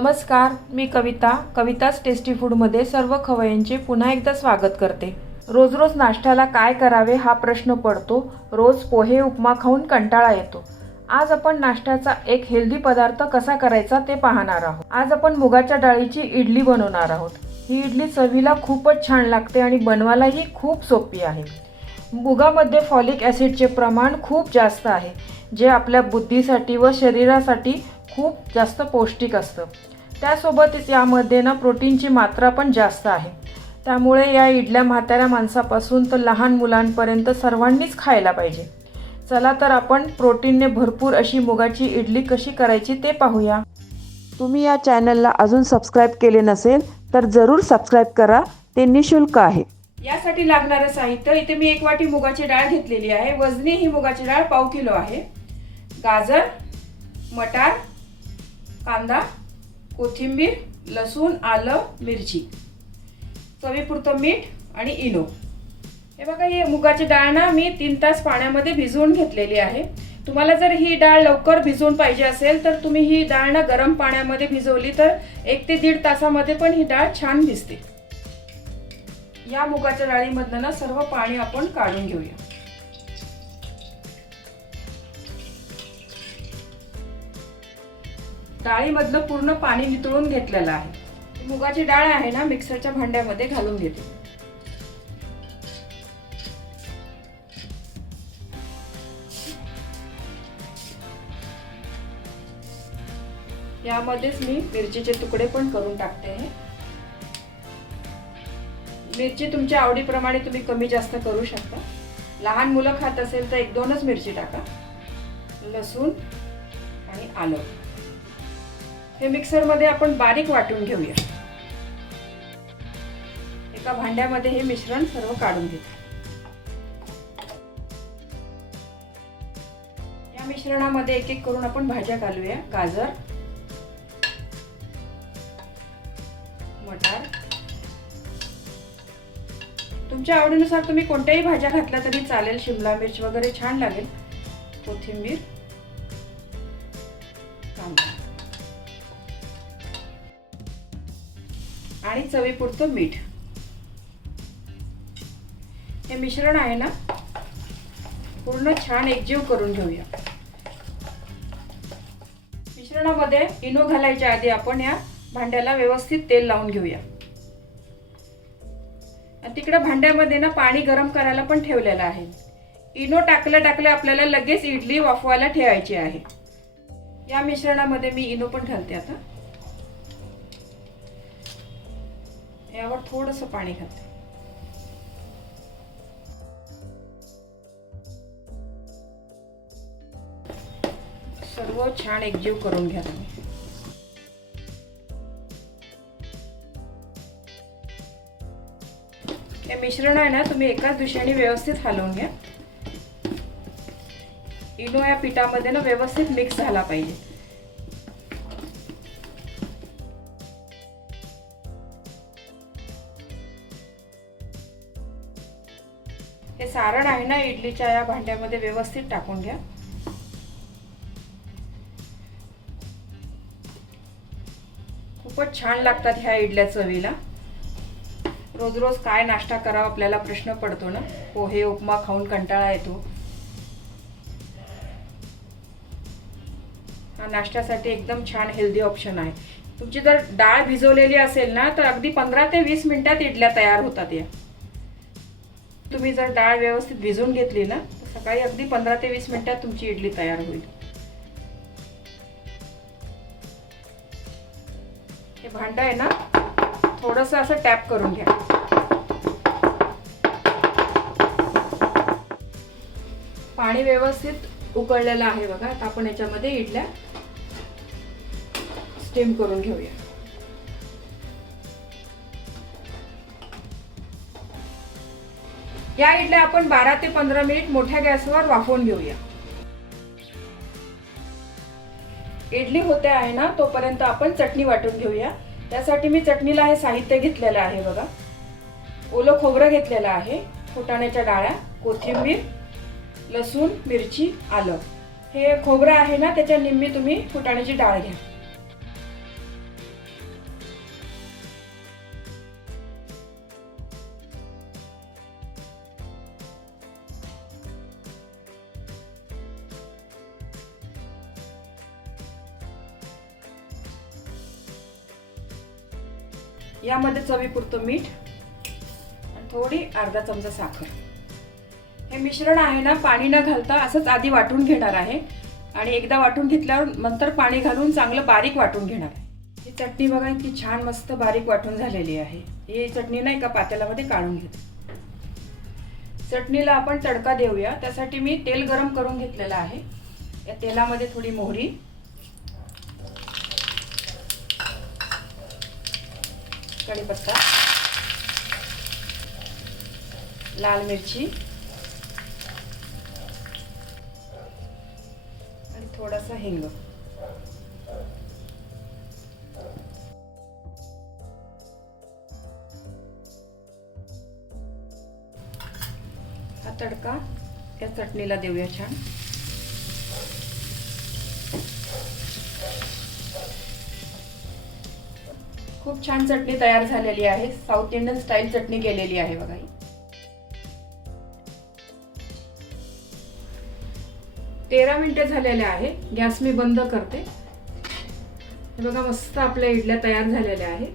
नमस्कार मी कविता कविताच टेस्टी फूडमध्ये सर्व खवय्यांचे पुन्हा एकदा स्वागत करते. रोज रोज नाश्त्याला काय करावे हा प्रश्न पडतो रोज पोहे उपमा खाऊन कंटाळा येतो. आज आपण नाश्त्याचा एक हेल्दी पदार्थ कसा करायचा ते पाहणार आहोत. आज आपण मुगाच्या डाळीची इडली बनवणार आहोत. ही इडली चवीला खूपच छान लागते आणि बनवायलाही खूप सोपी आहे. मुगामध्ये फॉलिक ॲसिडचे प्रमाण खूप जास्त आहे जे आपल्या बुद्धीसाठी व शरीरासाठी खूप जास्त पौष्टिक असतं. त्यासोबतच यामध्ये ना प्रोटीनची मात्रा पण जास्त आहे. त्यामुळे या इडल्या म्हाताऱ्या माणसापासून तर लहान मुलांपर्यंत सर्वांनीच खायला पाहिजे. चला तर आपण प्रोटीनने भरपूर अशी मुगाची इडली कशी करायची ते पाहूया. तुम्ही या चॅनलला अजून सबस्क्राईब केले नसेल तर जरूर सबस्क्राईब करा. ते निशुल्क आहे. यासाठी लागणारं साहित्य इथे मी एक वाटी मुगाची डाळ घेतलेली आहे. वजनी ही मुगाची डाळ पाव किलो आहे. गाजर मटार कांदा कोथिंबीर लसूण आलं मिरची. चवीपुरतं मीठ आणि इनो. हे बघा ही मुगाची डाळ ना मी तीन तास पाण्यामध्ये भिजवून घेतलेली आहे. तुम्हाला जर ही डाळ लवकर भिजवून पाहिजे असेल तर तुम्ही ही डाळ ना गरम पाण्यामध्ये भिजवली तर एक ते दीड तासामध्ये पण ही डाळ छान भिजते. या मुगाच्या डाळीमधनं ना सर्व पाणी आपण काढून घेऊया. डाळीमधलं पूर्ण पाणी नितळून घेतलेलं आहे. मुगाची डाळ आहे ना मिक्सरच्या भांड्यामध्ये घालून घेते. यामध्येच मी मिरचीचे तुकडे पण करून टाकते. मिरची तुमच्या आवडीप्रमाणे तुम्ही कमी जास्त करू शकता. लहान मुलं खात असेल तर एक दोनच मिरची टाका. लसूण आणि आलं. हे मिक्सरमध्ये आपण बारीक वाटून घेऊया. एका भांड्यामध्ये हे मिश्रण सर्व काढून घेतो या मिश्रणामध्ये एक एक करून आपण भाज्या घालूया. गाजर मटार. तुमच्या आवडीनुसार तुम्ही कोणत्याही भाज्या घातल्या तरी चालेल. शिमला मिर्च वगैरे छान लागेल. कोथिंबीर. आणि चवीपुरतं मीठ. हे मिश्रण आहे ना पूर्ण छान एकजीव करून घेऊया. मिश्रणामध्ये इनो घालायच्या आधी आपण या भांड्याला व्यवस्थित तेल लावून घेऊया. तिकडे भांड्यामध्ये ना पाणी गरम करायला पण ठेवलेलं आहे. इनो टाकलं टाकलं आपल्याला लगेच इडली वाफवायला ठेवायची आहे. या मिश्रणामध्ये मी इनो पण घालते आता. यावर थोडस पाणी घालते सर्व छान एकजीव करून घ्या तुम्ही. हे मिश्रण आहे ना तुम्ही एकाच दिशेने व्यवस्थित हलवून घ्या. इनो या पिठामध्ये ना व्यवस्थित मिक्स झाला पाहिजे. सारण आहे ना इडलीच्या या भांड्यामध्ये व्यवस्थित टाकून घ्या. खूपच छान लागतात ह्या इडल्या चवीला. रोज रोज काय नाश्ता करावा आपल्याला प्रश्न पडतो ना? पोहे उपमा खाऊन कंटाळा येतो. हा नाश्त्यासाठी एकदम छान हेल्दी ऑप्शन आहे. तुमची जर डाळ भिजवलेली असेल ना तर अगदी पंधरा ते वीस मिनिटात इडल्या तयार होतात या. तुम्ही जर डाळ व्यवस्थित भिजवून घेतली ना तर सकाळी अगदी पंधरा ते वीस मिनिटात तुमची इडली तयार होईल. हे भांड आहे ना थोडस असं टॅप करून घ्या. पाणी व्यवस्थित उकळलेलं आहे बघा आता आपण याच्यामध्ये इडल्या स्टीम करून घेऊया. या इडल्या आपण बारा ते पंधरा मिनिट मोठ्या गॅसवर वाफवून घेऊया. इडली होते आहे ना तोपर्यंत आपण चटणी वाटून घेऊया. त्यासाठी मी चटणीला हे साहित्य घेतलेलं आहे बघा. ओलं खोबरं घेतलेलं आहे फुटाण्याच्या डाळ्या कोथिंबीर लसूण मिरची आलं. हे खोबरं आहे ना त्याच्या निम्मी तुम्ही फुटाण्याची डाळ घ्या. यामध्ये चवीपुरतं मीठ आणि थोडी अर्धा चमचा साखर. हे मिश्रण आहे ना पाणी न घालता असंच आधी वाटून घेणार आहे. आणि एकदा वाटून घेतल्यावर नंतर पाणी घालून चांगलं बारीक वाटून घेणार आहे. ही चटणी बघा इतकी छान मस्त बारीक वाटून झालेली आहे. ही चटणी नाही का पातेल्यामध्ये काढून घेते. चटणीला आपण तडका देऊया. त्यासाठी मी तेल गरम करून घेतलेलं आहे. या तेलामध्ये थोडी मोहरी कढीपत्ता लाल मिरची आणि थोडासा हिंग. हा तडका या चटणीला देऊया छान. खूप छान चटणी तयार झालेली आहे. साऊथ इंडियन स्टाईल चटणी केलेली आहे बघा ही. तेरा मिनिटे झालेले आहे. गॅस मी बंद करते. हे बघा मस्त आपल्या इडल्या तयार झालेल्या आहे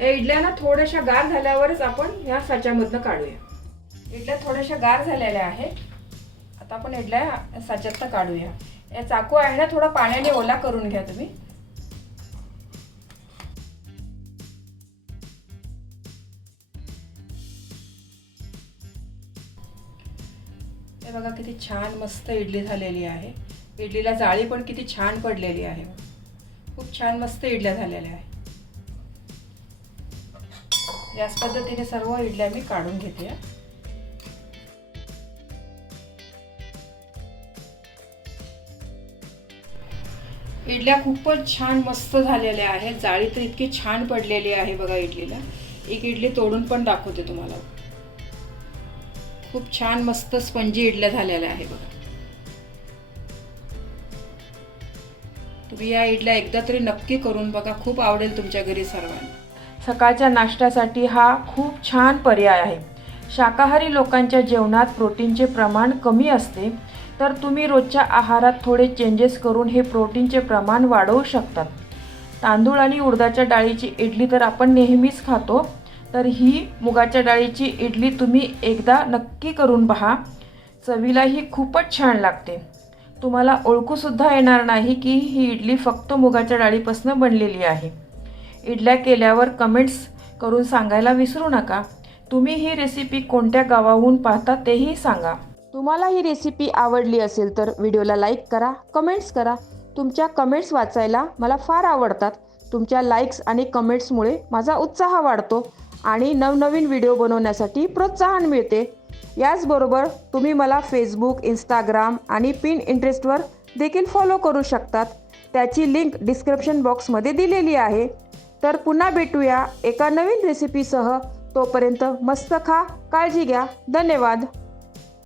या इडल्या ना थोड्याशा गार झाल्यावरच आपण ह्या साच्यामधनं काढूया. इडल्या थोड्याशा गार झालेल्या आहेत. आता आपण इडल्या साच्यातनं काढूया. या चाकू आहे ना थोडा पाण्याने ओला करून घ्या तुम्ही. हे बघा किती छान मस्त इडली झालेली आहे. इडलीला जाळी पण किती छान पडलेली आहे. खूप छान मस्त इडल्या झालेल्या आहे. याच पद्धतीने सर्व इडल्या मी काढून घेते. इडल्या खूपच छान मस्त झालेल्या आहेत. जाळी तर इतकी छान पडलेली आहे बघा इडलीला. एक इडली तोडून पण दाखवते तुम्हाला. खूप छान मस्त स्पंजी इडल्या झालेल्या आहे बघा. तुम्ही या इडल्या एकदा तरी नक्की करून बघा खूप आवडेल तुमच्या घरी सर्वांना. सकाळच्या नाश्त्यासाठी हा खूप छान पर्याय आहे. शाकाहारी लोकांच्या जेवणात प्रोटीनचे प्रमाण कमी असते तर तुम्ही रोजच्या आहारात थोडे चेंजेस करून हे प्रोटीनचे प्रमाण वाढवू शकतात. तांदूळ आणि उडदाच्या डाळीची इडली तर आपण नेहमीच खातो तर ही मुगाच्या डाळीची इडली तुम्ही एकदा नक्की करून पहा. चवीला ही खूपच छान लागते. तुम्हाला ओळखूसुद्धा येणार नाही की ही इडली फक्त मुगाच्या डाळीपासून बनलेली आहे. इडल्या केल्यावर कमेंट्स करून सांगायला विसरू नका. तुम्ही ही रेसिपी कोणत्या गावाहून पाहता तेही सांगा. तुम्हाला ही रेसिपी आवडली असेल तर व्हिडिओला लाईक करा कमेंट्स करा. तुमच्या कमेंट्स वाचायला मला फार आवडतात. तुमच्या लाईक्स आणि कमेंट्समुळे माझा उत्साह वाढतो. आणि नवनवीन व्हिडिओ बनवण्यासाठी प्रोत्साहन मिळते. याचबरोबर तुम्ही मला फेसबुक इंस्टाग्राम आणि पिन इंटरेस्टवर देखील फॉलो करू शकतात. त्याची लिंक डिस्क्रिप्शन बॉक्समध्ये दिलेली आहे. तर पुन्हा भेटूया एका नवीन रेसिपीसह तोपर्यंत मस्त खा काळजी घ्या. धन्यवाद.